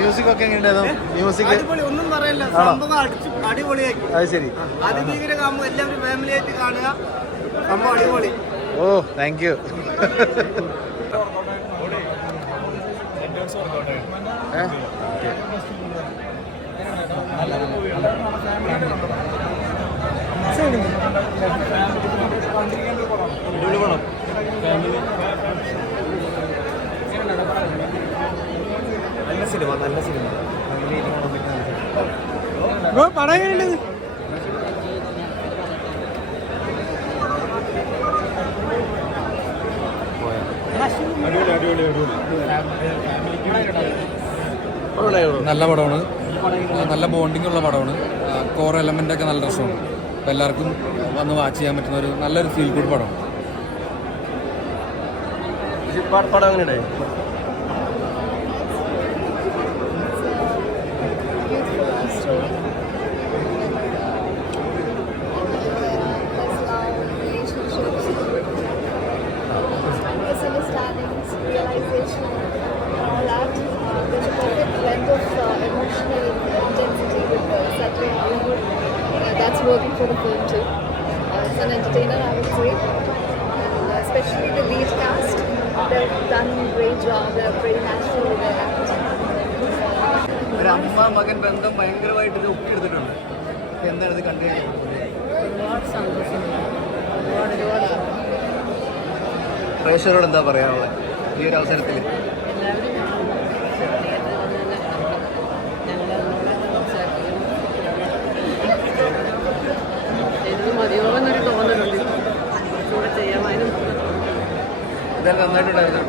Music ഒക്കെ എങ്ങനെയുണ്ടായിരുന്നു? Music ഒന്നും പറയില്ല, അടിപൊളിയാക്കി. അത് ശരി. അതിഭീകര കാണുമ്പോൾ എല്ലാവരും ഫാമിലി ആയിട്ട് കാണുക, സംഭവം അടിപൊളി. ഓ താങ്ക് യു. നല്ല സിനിമ, നല്ല സിനിമ. പറയാനുള്ളത് നല്ല പടമാണ്, നല്ല ബോണ്ടിങ് ഉള്ള പടമാണ്. കോർ എലമെന്റ് ഒക്കെ നല്ല രസമാണ്. അപ്പോൾ എല്ലാവർക്കും വന്ന് വാച്ച് ചെയ്യാൻ പറ്റുന്ന ഒരു നല്ലൊരു ഫീൽ ഗുഡ് പടമാണ്. പടം എങ്ങനെയുണ്ടായി? Realization and all that. There's a perfect blend of emotional intensity with subtle humor. That's working for the film too. It's an entertainer, I would say. And especially the lead cast, they've done a great job. They're pretty natural with their acting. ഒരു അമ്മ മകൻ ബന്ധം ഭയങ്കരമായിട്ട് ഇത് ഒപ്പിയെടുത്തിട്ടുണ്ട്. എന്താണ് ഇത് കണ്ടു കഴിഞ്ഞാൽ? ഒരുപാട് സന്തോഷം. ഒരുപാട് പ്രേക്ഷകരോട് എന്താ പറയാനുള്ളത് ഈ ഒരു അവസരത്തിൽ? എല്ലാവരും എനിക്ക് മതിയോന്നൊരു തോന്നലുണ്ട്. കൂടെ ചെയ്യാമായിരുന്നു. ഇതെല്ലാം നന്നായിട്ടുണ്ടായിരുന്നു.